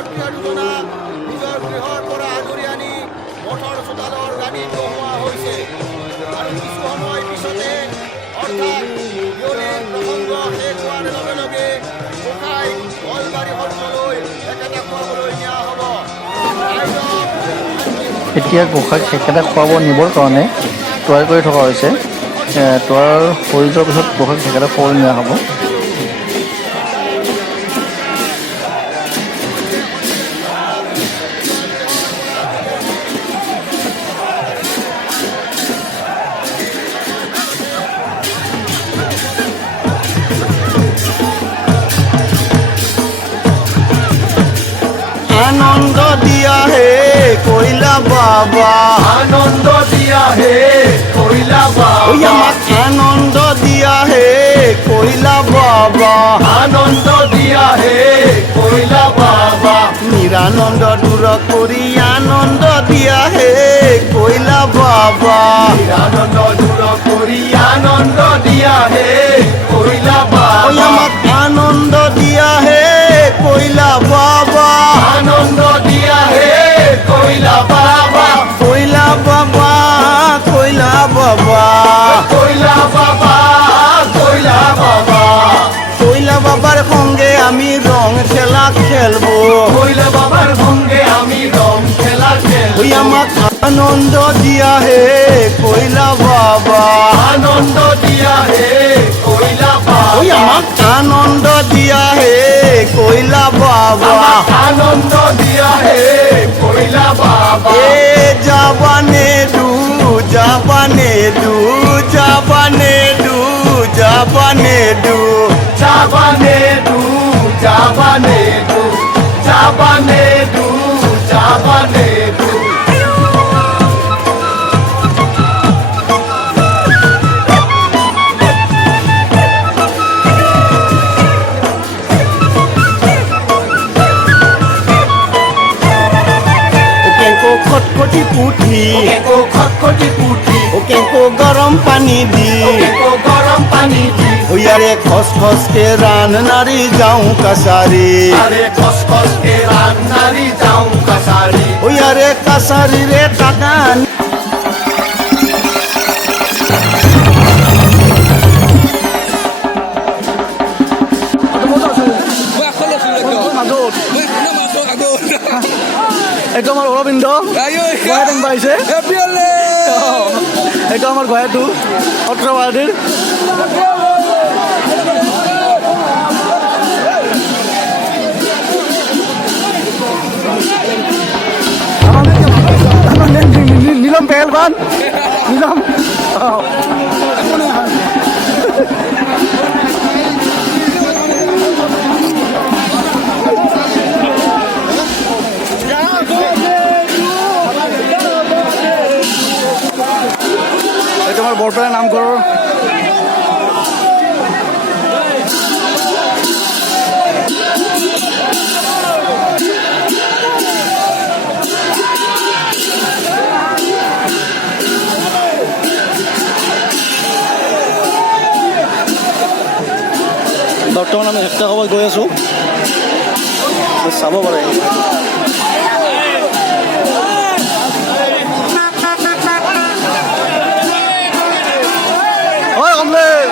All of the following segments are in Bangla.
সক্ৰিয় যোজনা নিজৰ গৃহৰ পৰা আদৰি আনি মঠৰ চোতালৰ ৰাণীত বহোৱা হৈছে আৰু কিছু সময় পিছতে অৰ্থাৎ বিয়লিৰ প্ৰসংগ শেষ হোৱাৰ লগে লগে গোসাঁই কলবাৰী সত্ৰলৈ একেটা খুৱাবলৈ নিয়া হ'ব। এতিয়া গোসাঁইক একেটা খুৱাব নিবৰ কাৰণে তৈয়াৰ কৰি থকা হৈছে। তৈয়াৰ হৈ যোৱাৰ পিছত গোসাঁইক একেটা খুৱাবলৈ নিয়া হ'ব। আনন্দ দিয়া হে কৈলা বাবা, আনন্দ দিয়া হে কৈলা ওই বাবা, আমাক আনন্দ দিয়া হে কৈলা বাবা, আনন্দ দিয়া হে কৈলা বাবা, নিৰানন্দ দূৰ কৰি আনন্দ দিয়া হে কৈলা বাবা, আনন্দ দূৰ কৰি আনন্দ দিয়া হে কৈলা ওই বাবা, আমাক আনন্দ দিয়া হে কৈলা বাবা, আনন্দ দিয়া হে কৈলা বাবা, কৈলা বাবা, কৈলা বাবা, কৈলা বাবা, কৈলা বাবা, কৈলা বাবার সঙ্গে আমি রং খেলা খেলবো, কৈলা বাবার সঙ্গে আমি রং খেলা ওই খেলবো, আমাক আনন্দ দিয়া হে কৈলা বাবা, আনন্দ দিয়া হে কৈলা ওই বাবা, আমাক আনন্দ দিয়া হে কৈলা বাবা, আনন্দ দিয়া হে কৈলা বাবা, এ জাবানে দু জাবানে দু জাবানে দু জাবানে দু, জাবানে দু জাবানে দু জাবানে দু জাবানে দু, ওকেঙ্কো খটখটি পুঠি, একো খটখটি পুঠি, ওকেঙ্কো গরম পানি দি, একো গরম পানি দি, ওয়ারে খস খস কে রান নারী যাও কাসারি, আরে খসখস কে রান্নারি যাও কাসারি, ওয়ারে কাসারি রে টাকা এইটো আমাৰ অৰবিন্দ গুৱাহাটী পাইছে, এইটো আমাৰ গুৱাহাটী সত্ৰবাদীৰ নীলম পেহেলবান নীলম এইটো আমাৰ বৰপেটা নামঘৰৰ বৰ্তমান আমি একটা সময়ত গৈ আছোঁ, চাব পাৰে। হয় কমলেশ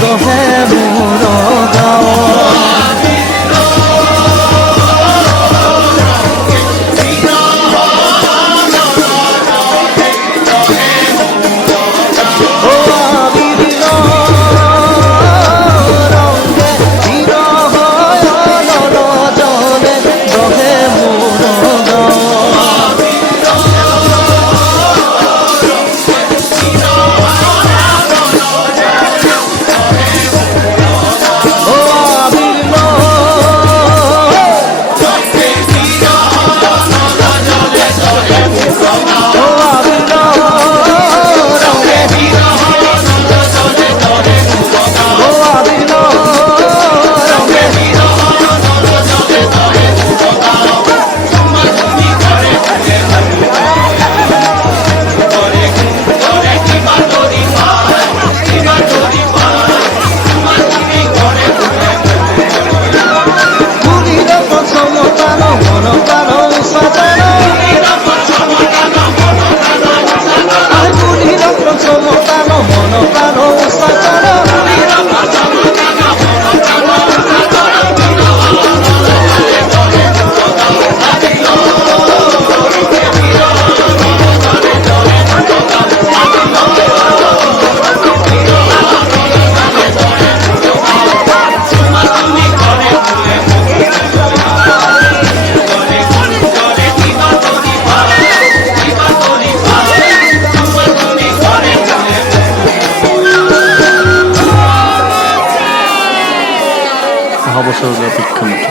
ৰহে মোৰ গাঁৱত অহা বছৰলৈ অপেক্ষা